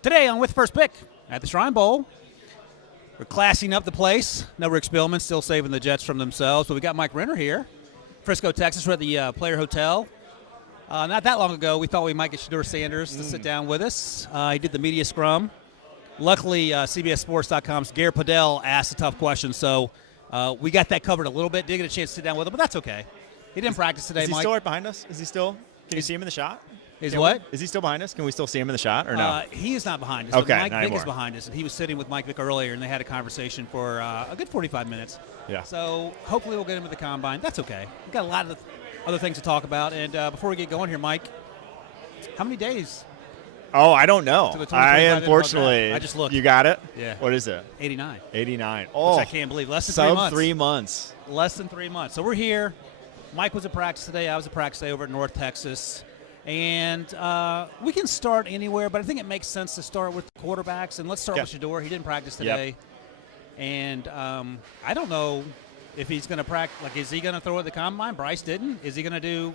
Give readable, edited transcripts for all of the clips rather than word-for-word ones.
Today on With First Pick at the Shrine Bowl, we're classing up the place. No Rick Spielman, still saving the Jets from themselves. But we got Mike Renner here, Frisco, Texas. We're at the Player Hotel. Not that long ago, we thought we might get Shadur Sanders to sit down with us. He did the media scrum. Luckily, CBSSports.com's Gare Podell asked a tough question, so we got that covered a little bit. Didn't get a chance to sit down with him, but that's okay. He didn't practice today, Mike. Is he Mike. still right behind us? Is he still? Can you see him in the shot? Is what? Is he still behind us? Can we still see him in the shot or no? He is not behind us. Okay, Mike not Vick anymore. is behind us, and he was sitting with Mike Vick earlier, and they had a conversation for a good 45 minutes. Yeah. So hopefully we'll get him at the Combine. That's okay. We've got a lot of other things to talk about. And before we get going here, Mike, how many days? Oh, I don't know. I unfortunately. I just looked. You got it? Yeah. What is it? 89. 89. Oh, Which I can't believe. Less than 3 months. Sub 3 months. Less than 3 months. So we're here. Mike was at practice today. I was at practice today over at North Texas. And we can start anywhere, but I think it makes sense to start with the quarterbacks. And let's start with Shedeur. He didn't practice today. Yep. And I don't know if he's going to practice. Like, is he going to throw at the Combine? Bryce didn't. Is he going to do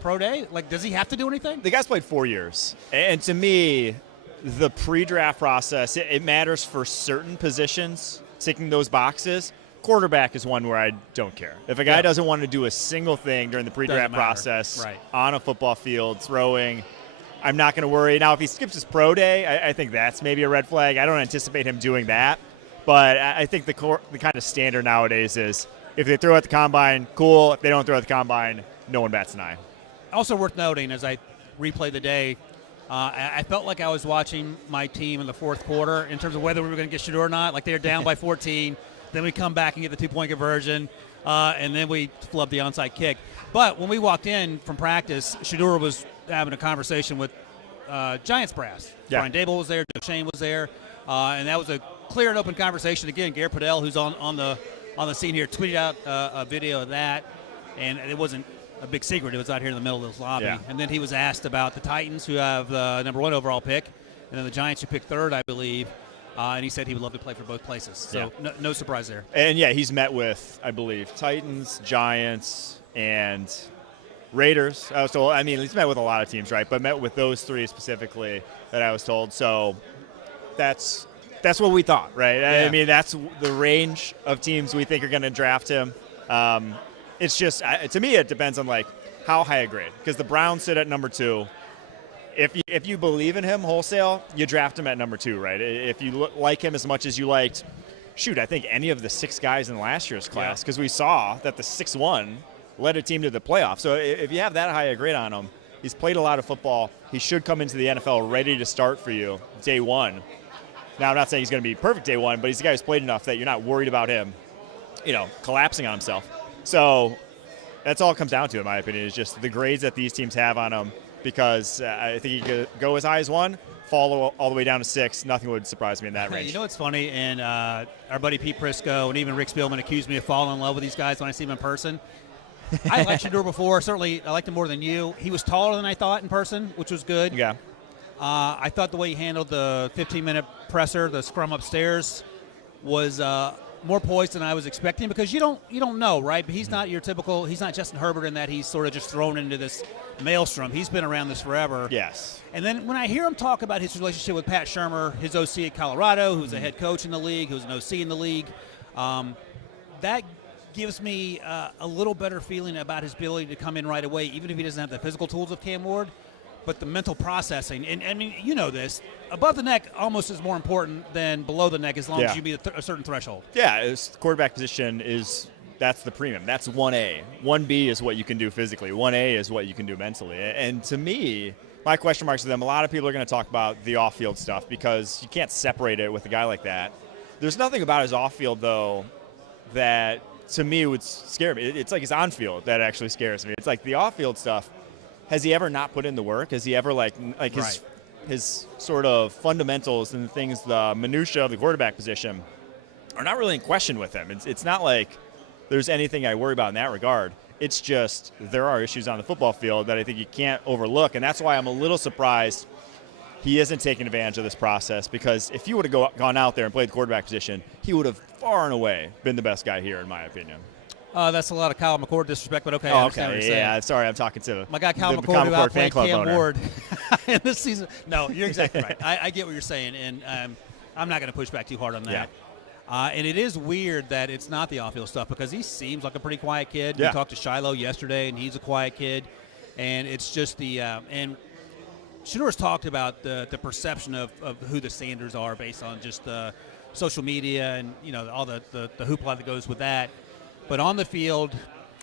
pro day? Like, does he have to do anything? The guy's played 4 years. And to me, the pre-draft process, it matters for certain positions, ticking those boxes. Quarterback is one where I don't care. If a guy doesn't want to do a single thing during the pre-draft process on a football field, throwing, I'm not going to worry. Now, if he skips his pro day, I think that's maybe a red flag. I don't anticipate him doing that. But I think the kind of standard nowadays is if they throw at the Combine, cool. If they don't throw at the Combine, no one bats an eye. Also worth noting, as I replay the day, I felt like I was watching my team in the fourth quarter in terms of whether we were going to get Shedeur or not. Like, they were down by 14. Then we come back and get the 2-point conversion, and then we flub the onside kick. But when we walked in from practice, Shedeur was having a conversation with Giants brass. Yeah. Brian Dable was there, Joe Shane was there, and that was a clear and open conversation. Again, Gare Podell, who's on the scene here, tweeted out a video of that, and it wasn't a big secret. It was out here in the middle of this lobby. Yeah. And then he was asked about the Titans, who have the number 1 overall pick, and then the Giants, who picked 3rd, I believe. And he said he would love to play for both places. So no surprise there. And, he's met with, I believe, Titans, Giants, and Raiders. I was told. I mean, he's met with a lot of teams, right? But met with those 3 specifically that I was told. So that's what we thought, right? Yeah. I mean, that's the range of teams we think are going to draft him. It's just, to me, it depends on, like, how high a grade. Because the Browns sit at number 2. If you believe in him wholesale, you draft him at number 2, right? If you like him as much as you liked, I think any of the 6 guys in last year's class, because we saw that the 6-1 led a team to the playoffs. So if you have that high a grade on him, he's played a lot of football. He should come into the NFL ready to start for you day 1. Now, I'm not saying he's going to be perfect day 1, but he's a guy who's played enough that you're not worried about him, collapsing on himself. So that's all it comes down to, in my opinion, is just the grades that these teams have on him. Because I think he could go as high as 1, fall all the way down to 6. Nothing would surprise me in that range. You know what's funny? And our buddy Pete Frisco and even Rick Spielman accused me of falling in love with these guys when I see them in person. I liked Shedeur before. Certainly, I liked him more than you. He was taller than I thought in person, which was good. Yeah. I thought the way he handled the 15-minute presser, the scrum upstairs, was more poised than I was expecting, because you don't know, right? But he's not your typical. He's not Justin Herbert in that he's sort of just thrown into this maelstrom. He's been around this forever. Yes. And then when I hear him talk about his relationship with Pat Shurmur, his OC at Colorado, who's a head coach in the league, who's an OC in the league, that gives me a little better feeling about his ability to come in right away, even if he doesn't have the physical tools of Cam Ward. But the mental processing, and I mean, you know this, above the neck almost is more important than below the neck, as long as you meet a certain threshold. Yeah, the quarterback position that's the premium. That's 1A. 1B is what you can do physically. 1A is what you can do mentally. And to me, my question marks with them, a lot of people are going to talk about the off-field stuff because you can't separate it with a guy like that. There's nothing about his off-field, though, that to me would scare me. It's like his on-field that actually scares me. It's like the off-field stuff. Has he ever not put in the work? Has he ever his sort of fundamentals and the things, the minutia of the quarterback position are not really in question with him. It's not like there's anything I worry about in that regard. It's just there are issues on the football field that I think you can't overlook, and that's why I'm a little surprised he isn't taking advantage of this process, because if he would have gone out there and played the quarterback position, he would have far and away been the best guy here, in my opinion. That's a lot of Kyle McCord disrespect, but okay. Oh, I understand okay. what you're saying. Yeah, sorry, I'm talking to My guy Kyle the McCord who outplayed fan club Cam owner. Ward in this season. No, you're exactly right. I get what you're saying, and I'm not going to push back too hard on that. Yeah. And it is weird that it's not the off-field stuff because he seems like a pretty quiet kid. Yeah. We talked to Shiloh yesterday, and he's a quiet kid. And it's just the and Shedur's talked about the perception of who the Sanders are based on just social media and, you know, all the hoopla that goes with that. But on the field,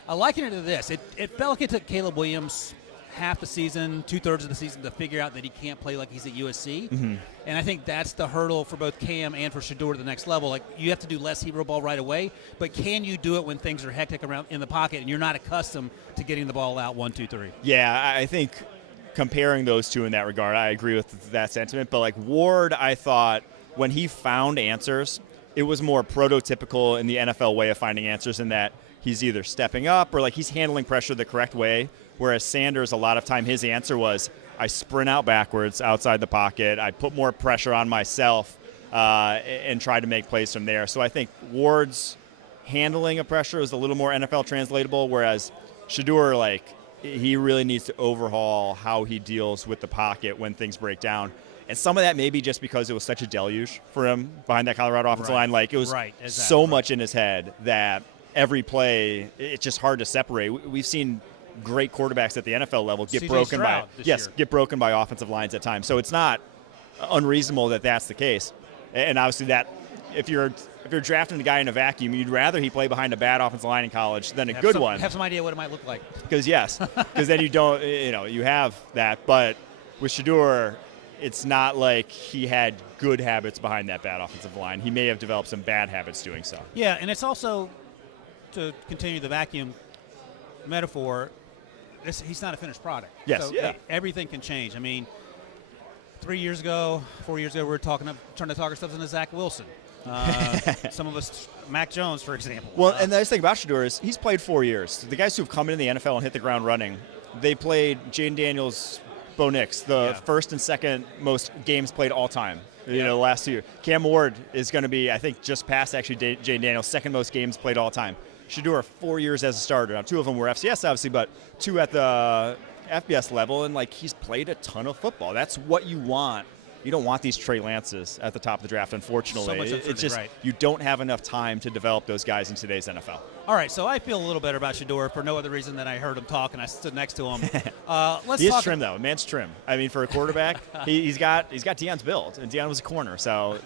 I liken it to this. It felt like it took Caleb Williams half the season, 2/3 of the season to figure out that he can't play like he's at USC. Mm-hmm. And I think that's the hurdle for both Cam and for Shedeur to the next level. Like, you have to do less hero ball right away, but can you do it when things are hectic around in the pocket and you're not accustomed to getting the ball out 1, 2, 3? Yeah, I think comparing those two in that regard, I agree with that sentiment. But like Ward, I thought when he found answers, it was more prototypical in the NFL way of finding answers in that he's either stepping up or like he's handling pressure the correct way. Whereas Sanders, a lot of time, his answer was, I sprint out backwards outside the pocket. I put more pressure on myself and try to make plays from there. So I think Ward's handling of pressure is a little more NFL translatable, whereas Shedeur, like, he really needs to overhaul how he deals with the pocket when things break down. And some of that may be just because it was such a deluge for him behind that Colorado offensive line. Like, it was so much in his head that every play, it's just hard to separate. We've seen great quarterbacks at the NFL level get broken by offensive lines at times. So it's not unreasonable that that's the case. And obviously that if you're drafting a guy in a vacuum, you'd rather he play behind a bad offensive line in college than a good one. Have some idea what it might look like. Because then you don't, you have that. But with Shedeur, it's not like he had good habits behind that bad offensive line. He may have developed some bad habits doing so. Yeah, and it's also, to continue the vacuum metaphor, he's not a finished product. Yes, so yeah. Everything can change. I mean, 4 years ago, we were trying to talk ourselves into Zach Wilson. Some of us, Mac Jones, for example. Well, and the nice thing about Shedeur is he's played 4 years. The guys who have come into the NFL and hit the ground running, they played Jaden Daniels, Bo Nix, the first and second most games played all time. The last 2 years. Cam Ward is going to be, I think, just past actually Jaden Daniels, second most games played all time. Shedeur, 4 years as a starter. Now, 2 of them were FCS, obviously, but 2 at the FBS level, and like he's played a ton of football. That's what you want. You don't want these Trey Lances at the top of the draft, unfortunately. So much it's just you don't have enough time to develop those guys in today's NFL. All right, so I feel a little better about Shedeur for no other reason than I heard him talk and I stood next to him. He is trim, though. Man's trim. I mean, for a quarterback, he's got Deion's build, and Deion was a corner, so.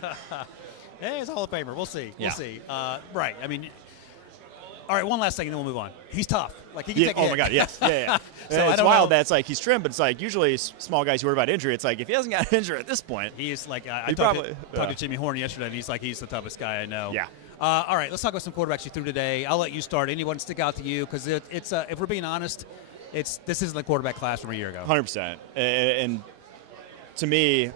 Hey, he's a Hall of Famer. We'll see. Yeah. We'll see. Right. I mean, all right, one last thing, and then we'll move on. He's tough. Like, he can take a hit. Oh, my God, yes. Yeah. So it's wild that it's like he's trim, but it's like usually small guys who worry about injury. It's like if he hasn't got an injury at this point. He is like, I talked to Jimmy Horn yesterday, and he's like, he's the toughest guy I know. Yeah. All right, let's talk about some quarterbacks you threw today. I'll let you start. Anyone stick out to you? Because it's if we're being honest, this isn't the quarterback class from a year ago. 100%. And to me,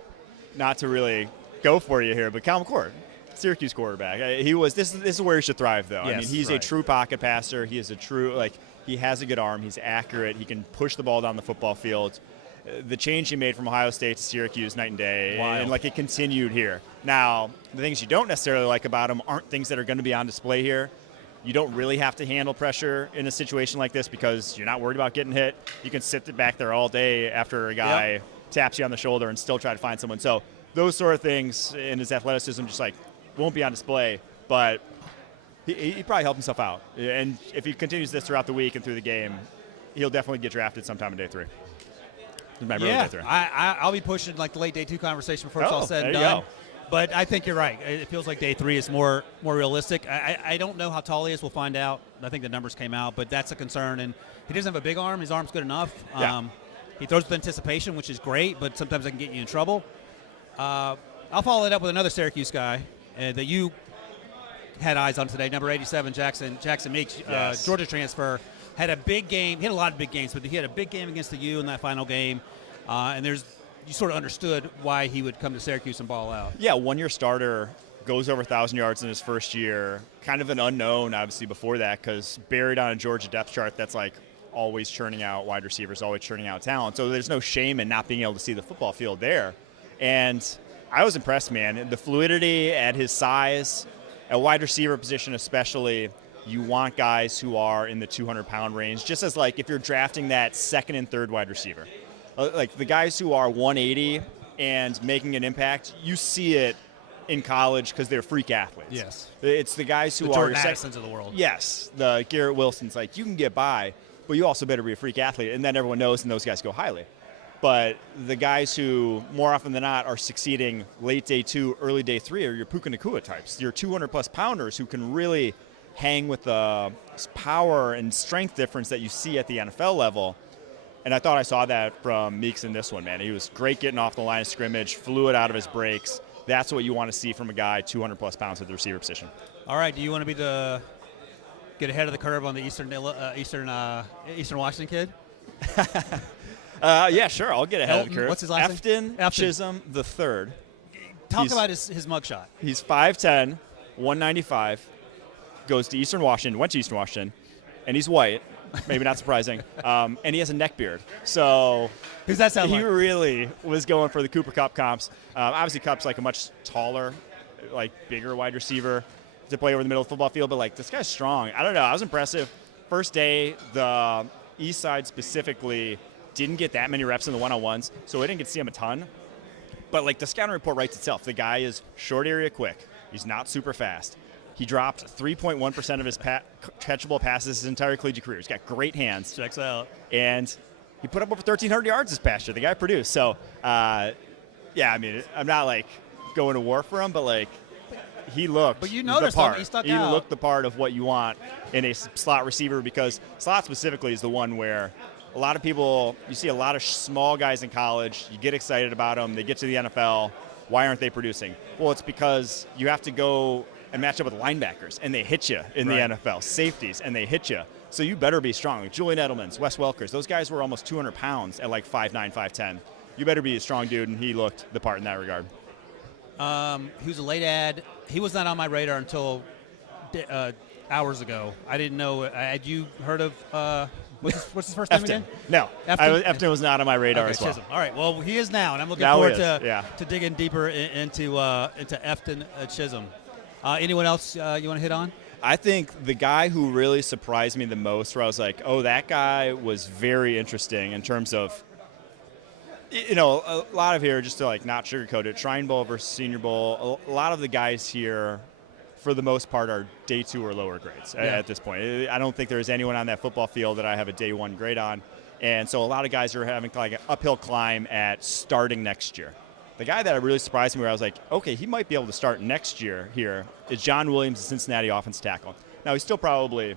not to really go for you here, but Cal McCord, Syracuse quarterback. This is where he should thrive, though. Yes, I mean, he's a true pocket passer. He is a true, he has a good arm. He's accurate. He can push the ball down the football field. The change he made from Ohio State to Syracuse, night and day, and it continued here. Now, the things you don't necessarily like about him aren't things that are going to be on display here. You don't really have to handle pressure in a situation like this because you're not worried about getting hit. You can sit back there all day after a guy taps you on the shoulder and still try to find someone. So those sort of things in his athleticism just won't be on display, but he probably helped himself out. And if he continues this throughout the week and through the game, he'll definitely get drafted sometime in day 3. I'll be pushing the late day 2 conversation before it's all said and done. But I think you're right. It feels like day 3 is more realistic. I don't know how tall he is. We'll find out. I think the numbers came out, but that's a concern. And he doesn't have a big arm. His arm's good enough. He throws with anticipation, which is great, but sometimes that can get you in trouble. I'll follow it up with another Syracuse guy that you had eyes on today, number 87, Jackson Meeks, Georgia transfer. Had a big game. He had a lot of big games, but he had a big game against the U in that final game. And you sort of understood why he would come to Syracuse and ball out. Yeah, 1-year starter, goes over 1,000 yards in his first year. Kind of an unknown, obviously, before that, because buried on a Georgia depth chart that's always churning out wide receivers, always churning out talent. So there's no shame in not being able to see the football field there. And I was impressed, man. The fluidity at his size, at wide receiver position especially, you want guys who are in the 200-pound range, just as like if you're drafting that second and third wide receiver. Like the guys who are 180 and making an impact, you see it in college because they're freak athletes. Yes. It's the guys who the are Jordan Addisons of the world. Yes, the Garrett Wilsons. Like, you can get by, but you also better be a freak athlete, and then everyone knows, and those guys go highly. But the guys who, more often than not, are succeeding late day 2, early day 3 are your Puka Nacua types, your 200-plus pounders who can really hang with the power and strength difference that you see at the NFL level. And I thought I saw that from Meeks in this one, man. He was great getting off the line of scrimmage, fluid out of his breaks. That's what you want to see from a guy 200-plus pounds at the receiver position. All right, do you want to get ahead of the curve on the Eastern Washington kid? Yeah, sure. I'll get ahead of the curve. What's his last name? Efton Chisholm III. Talk about his mugshot. He's 5'10", 195, went to Eastern Washington, and he's white. Maybe not surprising. And he has a neck beard. So who's that sound he like? really was going for the Cooper Kupp comps. Obviously, Kupp's like a much taller, like bigger wide receiver to play over the middle of the football field. But like, this guy's strong. I don't know. I was impressive. First day, the East Side specifically didn't get that many reps in the one-on-ones, so I didn't get to see him a ton. But like, the scouting report writes itself. The guy is short area quick. He's not super fast. He dropped 3.1% of his catchable passes his entire collegiate career. He's got great hands. Checks out. And he put up over 1,300 yards this past year. The guy produced. So, yeah, I mean, I'm not, like, going to war for him, but, like, he looked But you noticed the part. He stuck he out. Looked the part of what you want in a slot receiver, because slot specifically is the one where a lot of people, you see a lot of small guys in college, you get excited about them, they get to the NFL, why aren't they producing? Well, it's because you have to go and match up with linebackers, and they hit you in the NFL. Safeties, and they hit you. So you better be strong. Like Julian Edelman's, Wes Welkers, those guys were almost 200 pounds at like 5'9", 5'10". You better be a strong dude, and he looked the part in that regard. He was a late ad. He was not on my radar until hours ago. I didn't know. Had you heard of what's his first name again? No, Efton was not on my radar as well. Chisholm. All right, well, he is now, and I'm looking Now forward he is, to digging deeper into Efton Chisholm. Anyone else you want to hit on? I think the guy who really surprised me the most, where I was like, oh, that guy was very interesting in terms of, you know, a lot of here, just to like not sugarcoat it, Shrine Bowl versus Senior Bowl, a lot of the guys here, for the most part, are day 2 or lower grades at this point. I don't think there's anyone on that football field that I have a day 1 grade on. And so a lot of guys are having like an uphill climb at starting next year. The guy that really surprised me, where I was like, okay, he might be able to start next year here, is John Williams, the Cincinnati offensive tackle. Now, he's still probably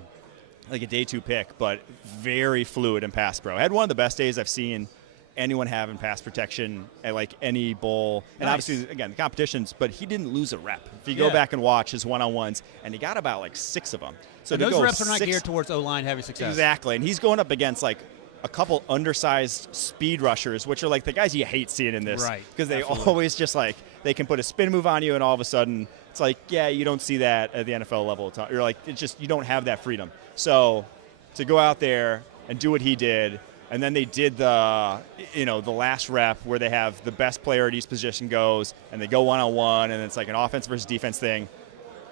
like a day 2 pick, but very fluid in pass pro. Had one of the best days I've seen anyone have in pass protection at like any bowl. And obviously, again, the competitions, but he didn't lose a rep. If you go back and watch his one-on-ones, and he got about like 6 of them. So and those reps are not geared towards O-line having success. Exactly, and he's going up against like a couple undersized speed rushers, which are like the guys you hate seeing in this. Right. Because they always just like, they can put a spin move on you, and all of a sudden it's like, yeah, you don't see that at the NFL level. You're like, it's just, you don't have that freedom. So to go out there and do what he did, and then they did the last rep where they have the best player at each position goes, and they go one-on-one, and it's like an offense versus defense thing.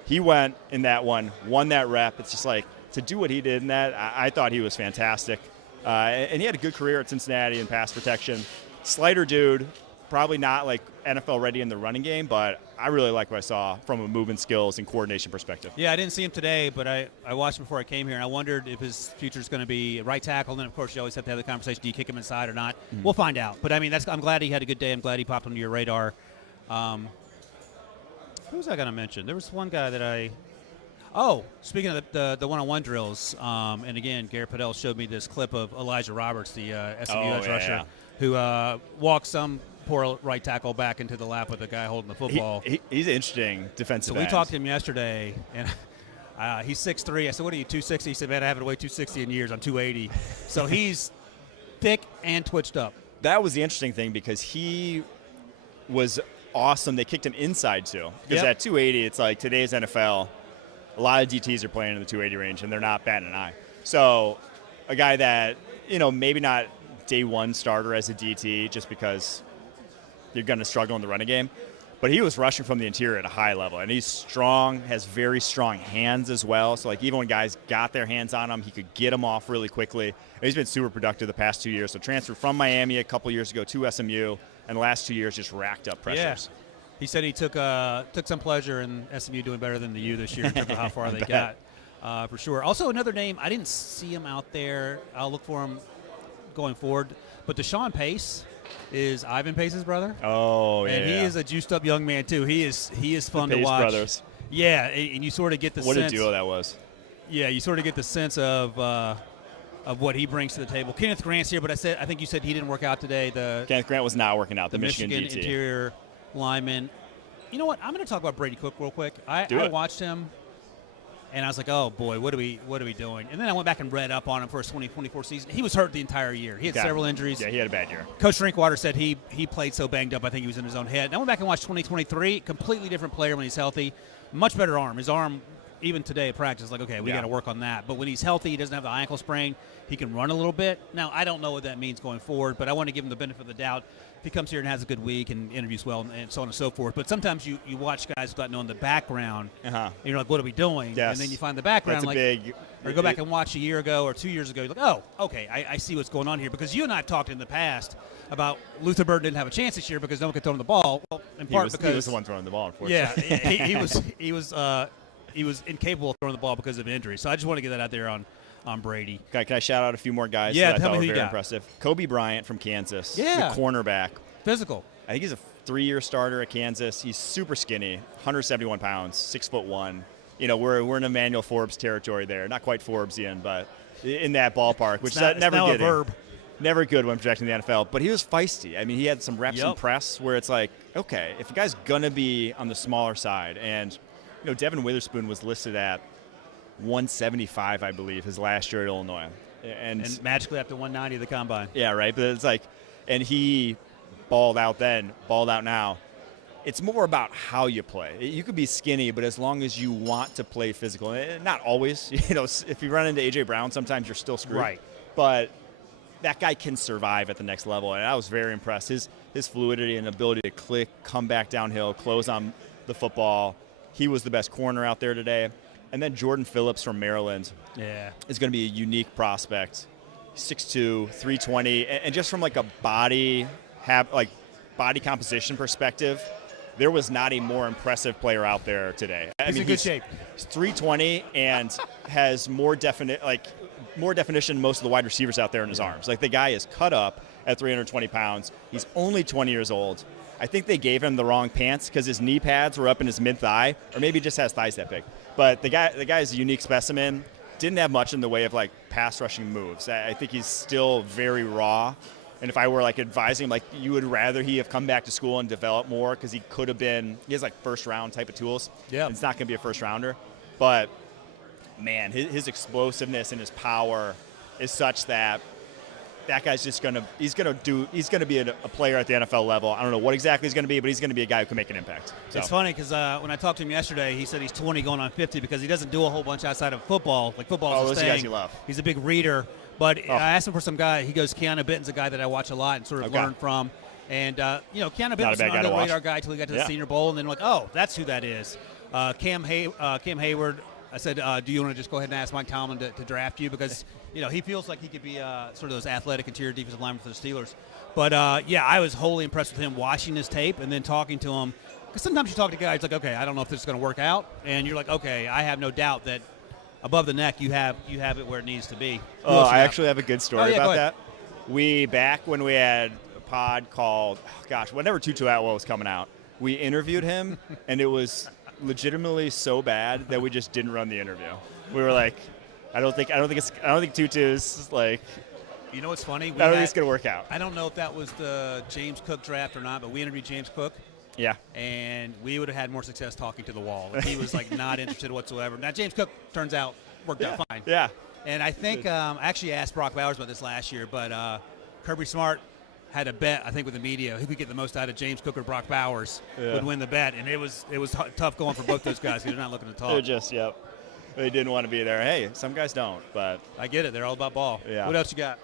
He went in that one, won that rep. It's just like, to do what he did in that, I thought he was fantastic. And he had a good career at Cincinnati in pass protection. Slighter dude, probably not like NFL ready in the running game, but I really like what I saw from a movement skills and coordination perspective. Yeah, I didn't see him today, but I watched him before I came here, and I wondered if his future is going to be right tackle. And then, of course, you always have to have the conversation, do you kick him inside or not? Mm-hmm. We'll find out. But, I mean, I'm glad he had a good day. I'm glad he popped onto your radar. Who was I going to mention? There was one guy that speaking of the one-on-one drills, and again, Garrett Padell showed me this clip of Elijah Roberts, the SMU edge rusher, who walked some poor right tackle back into the lap of the guy holding the football. He's an interesting defensive end. We talked to him yesterday, and he's 6'3". I said, what are you, 260? He said, man, I haven't weighed 260 in years. I'm 280. So he's thick and twitched up. That was the interesting thing, because he was awesome. They kicked him inside, too. Because at 280, it's like today's NFL, a lot of DTs are playing in the 280 range, and they're not batting an eye. So a guy that, maybe not day 1 starter as a DT, just because you're going to struggle in the running game, But he was rushing from the interior at a high level, and he's strong, has very strong hands as well. So, like, even when guys got their hands on him, he could get them off really quickly. And he's been super productive the past 2 years. So, transferred from Miami a couple years ago to SMU, and the last 2 years just racked up pressures. Yeah. He said he took some pleasure in SMU doing better than the U this year in terms of how far they got, for sure. Also, another name, I didn't see him out there. I'll look for him going forward. But Deshaun Pace is Ivan Pace's brother. Oh, yeah. And he is a juiced-up young man, too. He is fun to watch. Brothers. Yeah, and you sort of get the sense. What a duo that was. Yeah, you sort of get the sense of what he brings to the table. Kenneth Grant's here, but I think you said he didn't work out today. Kenneth Grant was not working out, the Michigan DT. Interior lineman. You know what? I'm going to talk about Brady Cook real quick. I watched him, and I was like, oh, boy, what are we doing? And then I went back and read up on him for his 2024 season. He was hurt the entire year. He had several injuries. Yeah, he had a bad year. Coach Drinkwater said he played so banged up, I think he was in his own head. And I went back and watched 2023. Completely different player when he's healthy. Much better arm. His arm, even today at practice, like, okay, we got to work on that. But when he's healthy, he doesn't have the ankle sprain. He can run a little bit. Now, I don't know what that means going forward, but I want to give him the benefit of the doubt. If he comes here and has a good week and interviews well and so on and so forth. But sometimes you watch guys without knowing the background. And you're like, what are we doing? Yes. And then you find the background. Or go back and watch a year ago or 2 years ago. You're like, oh, okay, I see what's going on here. Because you and I have talked in the past about Luther Burden didn't have a chance this year because no one could throw him the ball. Well, in part because he was the one throwing the ball, unfortunately. Yeah, he was incapable of throwing the ball because of injury. So I just want to get that out there on Brady. Okay, can I shout out a few more guys? Yeah, that I tell thought me were who you very got. Impressive. Kobe Bryant from Kansas. Yeah. The cornerback. Physical. I think he's a 3-year starter at Kansas. He's super skinny, 171 pounds, 6'1". You know, we're in Emmanuel Forbes territory there. Not quite Forbesian, but in that ballpark, which is never good. A verb. Never good when projecting the NFL. But he was feisty. I mean, he had some reps in press where it's like, okay, if a guy's gonna be on the smaller side, and Devin Witherspoon was listed at 175, I believe, his last year at Illinois, and magically after 190 the combine. Yeah, right. But it's like, and he balled out then, balled out now. It's more about how you play. You could be skinny, but as long as you want to play physical, and not always. If you run into A.J. Brown, sometimes you're still screwed. Right. But that guy can survive at the next level, and I was very impressed. His fluidity and ability to click, come back downhill, close on the football. He was the best corner out there today. And then Jordan Phillips from Maryland is going to be a unique prospect. 6'2", 320, and just from like a body composition perspective, there was not a more impressive player out there today. He's in good shape. He's 320 and has more definition than most of the wide receivers out there in his arms. Like, the guy is cut up at 320 pounds. He's only 20 years old. I think they gave him the wrong pants because his knee pads were up in his mid-thigh, or maybe he just has thighs that big. But the guy is a unique specimen. Didn't have much in the way of like pass rushing moves. I think he's still very raw. And if I were like advising him, like, you would rather he have come back to school and develop more, because he has like first round type of tools. Yeah. It's not going to be a first rounder. But man, his explosiveness and his power is such that guy's just going to be a player at the NFL level. I don't know what exactly he's going to be, but he's going to be a guy who can make an impact. So. It's funny because when I talked to him yesterday, he said he's 20 going on 50 because he doesn't do a whole bunch outside of football. Like, football is his thing. Those guys you love. He's a big reader. But I asked him for some guy. He goes, Keanu Benton's a guy that I watch a lot and sort of learn from. And, Keanu Benton was an under-the-radar guy until he got to the Senior Bowl. And then, like, oh, that's who that is. Cam Hayward, I said, do you want to just go ahead and ask Mike Tomlin to draft you? Because, he feels like he could be sort of those athletic interior defensive linemen for the Steelers. But, I was wholly impressed with him watching his tape and then talking to him. Because sometimes you talk to guys like, okay, I don't know if this is going to work out. And you're like, okay, I have no doubt that above the neck you have it where it needs to be. I actually have a good story about that. Back when we had a pod called, whenever Tutu Atwell was coming out, we interviewed him, and it was legitimately so bad that we just didn't run the interview. We were like, I don't think Tutu's like. You know what's funny? I don't think it's gonna work out. I don't know if that was the James Cook draft or not, but we interviewed James Cook. Yeah. And we would have had more success talking to the wall. Like, he was like not interested whatsoever. Now, James Cook turns out worked out fine. Yeah. And I think I actually asked Brock Bowers about this last year, but Kirby Smart had a bet, I think, with the media. Who could get the most out of James Cook or Brock Bowers would win the bet. And it was tough going for both those guys because they're not looking to talk. They're just, they didn't want to be there. Hey, some guys don't, but. I get it. They're all about ball. Yeah. What else you got?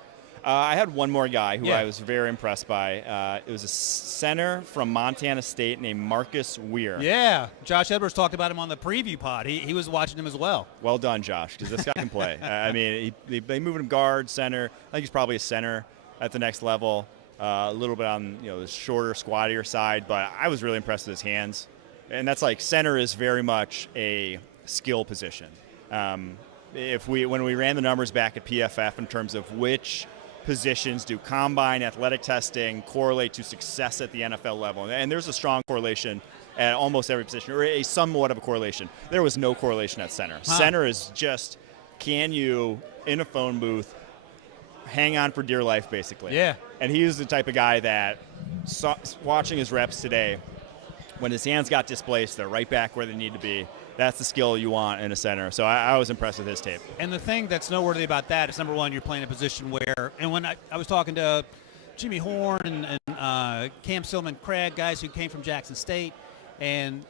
I had one more guy who Yeah. I was very impressed by. It was a center from Montana State named Marcus Weir. Yeah, Josh Edwards talked about him on the preview pod. He was watching him as well. Well done, Josh, because this guy can play. I mean, they moved him guard, center. I think he's probably a center at the next level. A little bit on the shorter, squattier side, but I was really impressed with his hands. And that's like center is very much a skill position. When we ran the numbers back at PFF in terms of which positions do combine athletic testing correlate to success at the NFL level, and there's a strong correlation at almost every position, or a somewhat of a correlation. There was no correlation at center. Center is just, can you, in a phone booth, hang on for dear life, basically. Yeah. And he was the type of guy that, watching his reps today, when his hands got displaced, they're right back where they need to be. That's the skill you want in a center. So I was impressed with his tape. And the thing that's noteworthy about that is, number one, you're playing a position where, and when I was talking to Jimmy Horn and Cam Silman, Craig, guys who came from Jackson State, and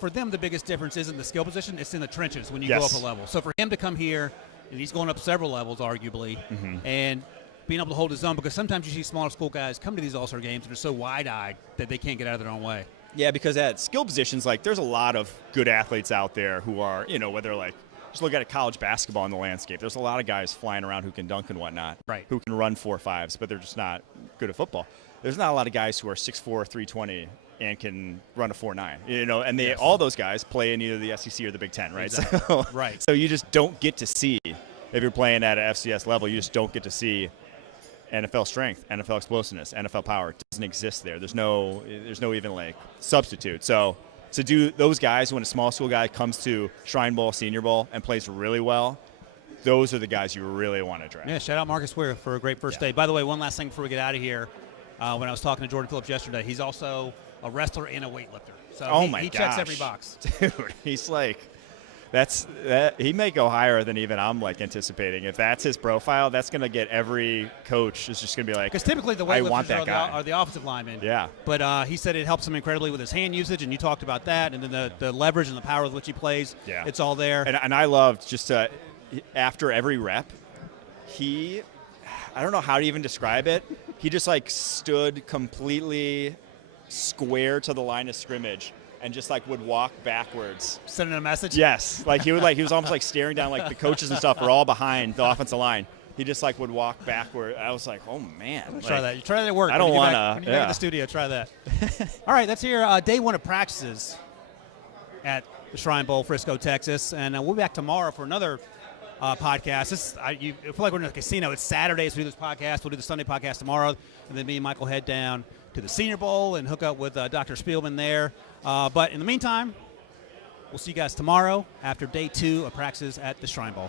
for them the biggest difference isn't the skill position, it's in the trenches when you go up a level. So for him to come here, and he's going up several levels arguably, and being able to hold his own, because sometimes you see smaller school guys come to these All-Star games and they're so wide-eyed that they can't get out of their own way. Yeah, because at skill positions, like, there's a lot of good athletes out there who are, whether like, just look at college basketball in the landscape. There's a lot of guys flying around who can dunk and whatnot, right, who can run 4.5s, but they're just not good at football. There's not a lot of guys who are 6'4", 320 and can run a 4.9, and all those guys play in either the SEC or the Big Ten, right? Exactly. So, right. So you just don't get to see, if you're playing at an FCS level, you just don't get to see NFL strength, NFL explosiveness, NFL power. It doesn't exist there. There's no even like substitute. So to do those guys, when a small school guy comes to Shrine Bowl, Senior Bowl, and plays really well, those are the guys you really want to draft. Yeah, shout out Marcus Weir for a great first day. By the way, one last thing before we get out of here. When I was talking to Jordan Phillips yesterday, he's also a wrestler and a weightlifter. So he checks every box. Dude, he's like, he may go higher than even I'm like anticipating. If that's his profile, that's going to get every coach is just going to be like, because typically the weightlifters are the offensive linemen. Yeah. But he said it helps him incredibly with his hand usage, and you talked about that, and then the leverage and the power with which he plays. Yeah. It's all there. And I loved just after every rep, I don't know how to even describe it. He just like stood completely square to the line of scrimmage and just like would walk backwards. Sending a message? Yes. He was almost like staring down, like the coaches and stuff were all behind the offensive line. He just like would walk backward. I was like, oh man. Try that. You try that at work. I don't want to. When you get back in the studio, try that. All right, that's here. Day one of practices at the Shrine Bowl, Frisco, Texas. And we'll be back tomorrow for another podcast. You feel like we're in a casino. It's Saturday, so we do this podcast. We'll do the Sunday podcast tomorrow. And then me and Michael head down to the Senior Bowl and hook up with Dr. Spielman there. But in the meantime, we'll see you guys tomorrow after day two of practices at the Shrine Bowl.